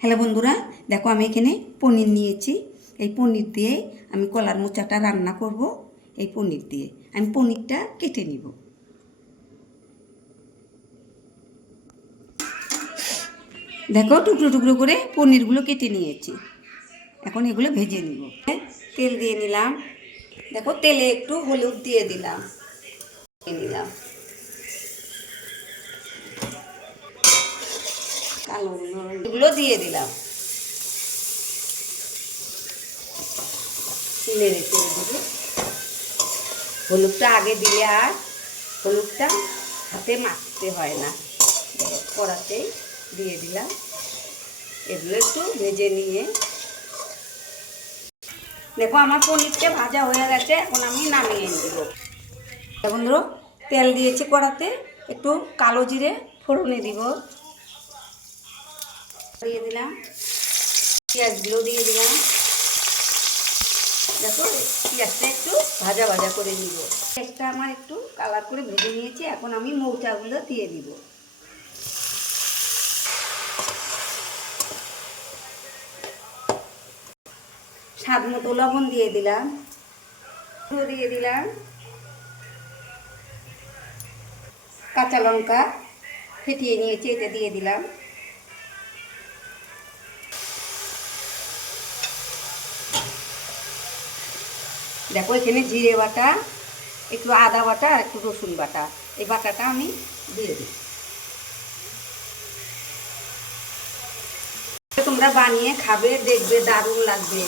Hello বন্ধুরা, দেখো আমি এখানে পনির নিয়েছি। এই পনির দিয়ে আমি কলার মোচাটা রান্না করব। এই পনির দিয়ে আমি পনিরটা কেটে নিব। দেখো টুকরো টুকরো করে পনিরগুলো কেটে নিয়েছি। এখন এগুলো ভেজে নিব। তেল দিয়ে নিলাম। দেখো তেলে একটু হলুদ দিয়ে দিলাম। কালো এগুলো দিয়ে দিলাম। নেড়ে চেড়ে দেবো। হলুদটা আগে দিলে আর হলুদটা হাতে মাখতে হয় না, কড়াতেই দিয়ে দিলাম। এগুলো একটু ভেজে নিয়ে দেখো আমার পনিরটা ভাজা হয়ে গেছে। এখন আমি নামিয়ে নেব। বন্ধুরা, তেল দিয়েছি কড়াতে, একটু কালো জিরে ফোড়নে দিব, দিয়ে দিলাম। পেঁয়াজগুলো দিয়ে দিলাম। দেখো পেঁয়াজটা একটু ভাজা ভাজা করে নিব। পেঁয়াজটা আমার একটু কালার করে ভেজে নিয়েছি। এখন আমি মৌচাগুলো দিয়ে দিব। স্বাদ মতো লবণ দিয়ে দিলাম, দিয়ে দিলাম, কাঁচা লঙ্কা ফেটিয়ে নিয়েছি, এটা দিয়ে দিলাম। দেখো এখানে জিরে বাটা, একটু আদা বাটা আর একটু রসুন বাটা, এই বাটাটা আমি দিয়ে দিই। তোমরা বানিয়ে খাবে, দেখবে দারুণ লাগবে।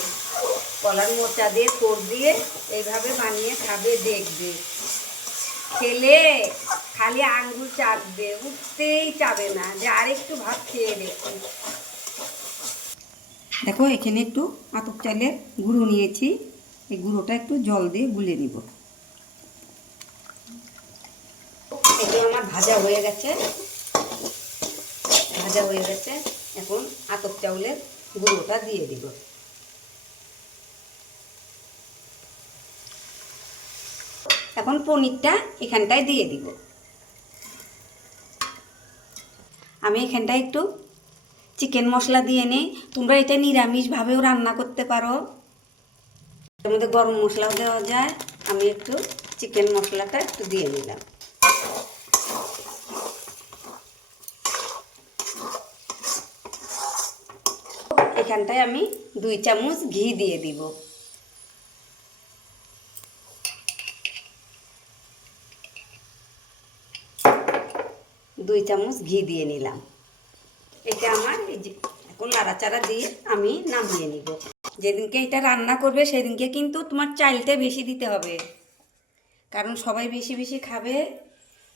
কলার মোচা দিয়ে কোর দিয়ে এইভাবে বানিয়ে খাবে, দেখবে খেলে খালি আঙ্গুল চাটবে, উঠতেই চাবে না যে আরেকটু ভাত খেয়ে দেখি। দেখো এখানে একটু আতপ চালের গুঁড়ো নিয়েছি। এই গুঁড়োটা একটু জল দিয়ে গুলে নিব। এটা আমার ভাজা হয়ে গেছে, এখন আতপ চাউলের গুঁড়োটা দিয়ে দিব। এখন পনিরটা এখানটায় দিয়ে দিব। আমি এখানটায় একটু চিকেন মশলা দিয়ে নিই। তোমরা এটা নিরামিষভাবেও রান্না করতে পারো, এর মধ্যে গরম মশলাও দেওয়া যায়। আমি একটু চিকেন মশলাটা একটু দিয়ে নিলাম। এখানটায় আমি 2 চামচ ঘি দিয়ে দিব। দুই চামচ ঘি দিয়ে নিলাম। এটা আমার এখন নাড়াচাড়া দিয়ে আমি নামিয়ে নিব। যেদিনকে এটা রান্না করবে সেদিনকে কিন্তু তোমার চালটা বেশি দিতে হবে, কারণ সবাই বেশি বেশি খাবে।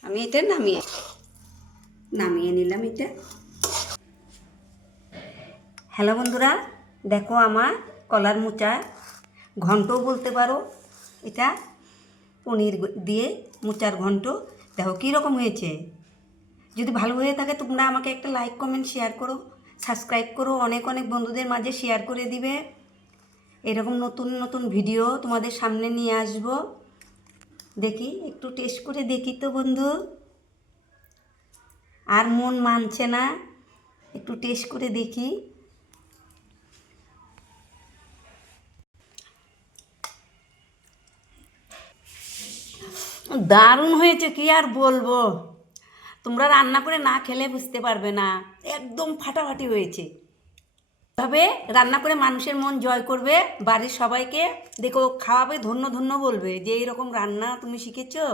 আমি এটা নামিয়ে নিলাম এটা। হ্যালো বন্ধুরা, দেখো আমার কলার মোচা ঘন্টও বলতে পারো, এটা পনির দিয়ে মোচার ঘন্ট। দেখো কীরকম হয়েছে। যদি ভালো হয়ে থাকে তোমরা আমাকে একটা লাইক কমেন্ট শেয়ার করো, সাবস্ক্রাইব করো, অনেক অনেক বন্ধুদের মাঝে শেয়ার করে দিবে। এরকম নতুন নতুন ভিডিও তোমাদের সামনে নিয়ে আসব। দেখি একটু টেস্ট করে দেখি তো বন্ধু, আর মন মানছে না, একটু টেস্ট করে দেখি। দারুণ হয়েছে, কি আর বলবো। তোমরা রান্না করে না খেলে বুঝতে পারবে না, একদম ফাটাফাটি হয়েছে। তবে রান্না করে মানুষের মন জয় করবে, বাড়ির সবাইকে দেখো খাওয়াবে, ধন্য ধন্য বলবে যে এইরকম রান্না তুমি শিখেছো।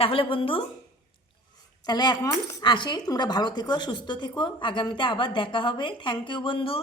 তাহলে বন্ধু, তাহলে এখন আসি, তোমরা ভালো থেকো, সুস্থ থেকো, আগামীতে আবার দেখা হবে। থ্যাংক ইউ বন্ধু।